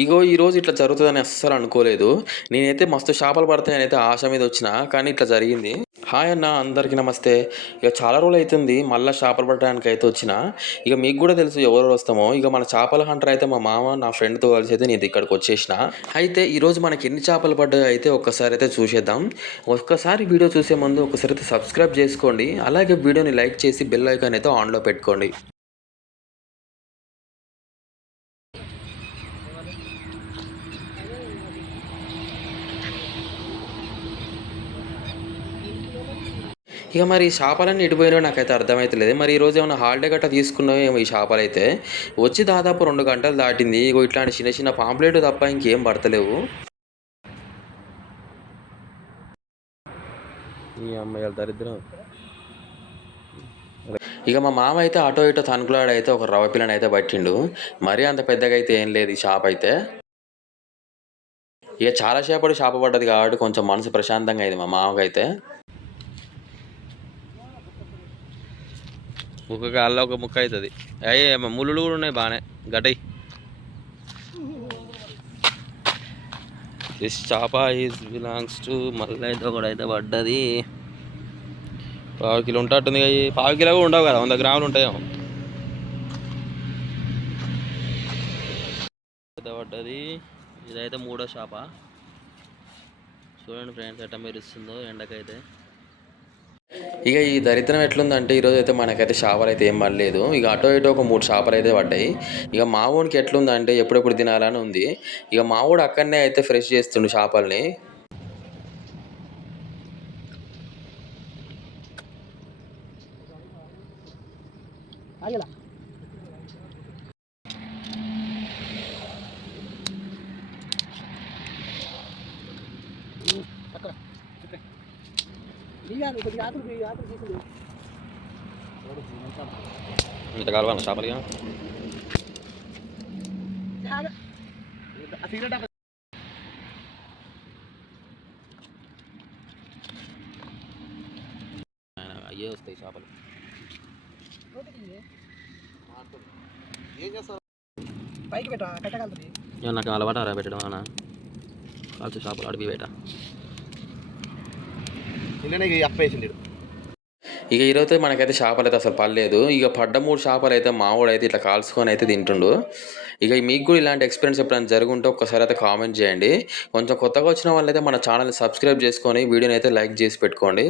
ఇగో ఈరోజు ఇట్లా జరుగుతుందని అస్సలు అనుకోలేదు. నేనైతే మస్తు చేపలు పడతాయని అయితే ఆశ మీద వచ్చిన కానీ ఇట్లా జరిగింది. హాయ్ అన్న అందరికీ నమస్తే. ఇక చాలా రోజులు అవుతుంది మళ్ళీ చేపలు పట్టడానికి అయితే వచ్చిన. ఇక మీకు కూడా తెలుసు ఎవరు వస్తామో. ఇక మన చేపల హంటర్ అయితే మా మామ నా ఫ్రెండ్తో కలిసి అయితే నేను ఇక్కడికి వచ్చేసిన. అయితే ఈరోజు మనకి ఎన్ని చేపలు పడ్డాయో అయితే ఒక్కసారి అయితే చూసేద్దాం. ఒక్కసారి వీడియో చూసే ముందు ఒకసారి అయితే సబ్స్క్రైబ్ చేసుకోండి. అలాగే వీడియోని లైక్ చేసి బెల్ ఐకాన్ అయితే ఆన్లో పెట్టుకోండి. ఇక మరి ఈ చేపలన్నీ ఎడిపోయినా నాకైతే అర్థమవుతలేదు మరి ఈరోజు ఏమైనా హాలిడే గట్రా తీసుకున్నావో ఏమో ఈ చేపలు అయితే వచ్చి దాదాపు రెండు గంటలు దాటింది. ఇగో ఇట్లాంటి చిన్న చిన్న పాంప్లెట్ తప్ప ఇంకేం పడతలేవు. ఈ అమ్మాయి దరిద్రం. ఇక మా మామ అయితే అటో ఇటో తనుకులాడు అయితే ఒక రవ్వ పిల్లని అయితే పట్టిండు. మరీ అంత పెద్దగా అయితే ఏం లేదు ఈ షాప్ అయితే ఇక చాలా సేపటి షాప్ పడ్డది కాబట్టి కొంచెం మనసు ప్రశాంతంగా అయింది మా మామకైతే ముక్క అల్ల ఒక ముక్క అవుతుంది. అయ్యే ముళ్ళు కూడా ఉన్నాయి బాగానే. గటై. దిస్ చాప ఈజ్ బిలాంగ్స్ టు మళ్ళీ అయితే అయితే పడ్డది. పావు కిలో ఉంటట్టుంది కదా పావు కిలో కూడా ఉండవు కదా వంద గ్రాములు ఉంటాయేమో. పెద్ద పడ్డది. ఇదైతే మూడో చాప చూడండి ఫ్రెండ్స్ ఎట్ట మెరుస్తుందో ఎండకైతే. ఇక ఈ దరిద్రం ఎట్లుందంటే ఈరోజు అయితే మనకైతే చేపలు అయితే ఏం పడలేదు. ఇక అటో ఇటో ఒక మూడు చేపలు అయితే పడ్డాయి. ఇక మా ఊనికి ఎట్లుందంటే ఎప్పుడెప్పుడు తినాలని ఉంది. ఇక మా ఊడు అక్కడనే అయితే ఫ్రెష్ చేస్తుండు చేపల్ని ఇంత కలవాలి చేపలుగా ఆయన అయ్యే వస్తాయి చేపలు. పైకి పెట్ట పెట్టగలుగుతుంది నాకు అలవాటారా పెట్టడం అన్న. కాల్చి చేపలు అడిపి బయట నిన్ననే ఇక ఈరోజు మనకైతే చేపలు అయితే అసలు పడలేదు. ఇక పడ్డ మూడు చేపలు అయితే మావాడు అయితే ఇట్లా కాల్చుకొని అయితే తింటుండు. ఇక మీకు కూడా ఇలాంటి ఎక్స్పీరియన్స్ ఎప్పుడైనా జరుగుంటే ఒక్కసారి అయితే కామెంట్ చేయండి. కొంచెం కొత్తగా వచ్చిన వాళ్ళైతే మన ఛానల్ని సబ్స్క్రైబ్ చేసుకొని వీడియోని అయితే లైక్ చేసి పెట్టుకోండి.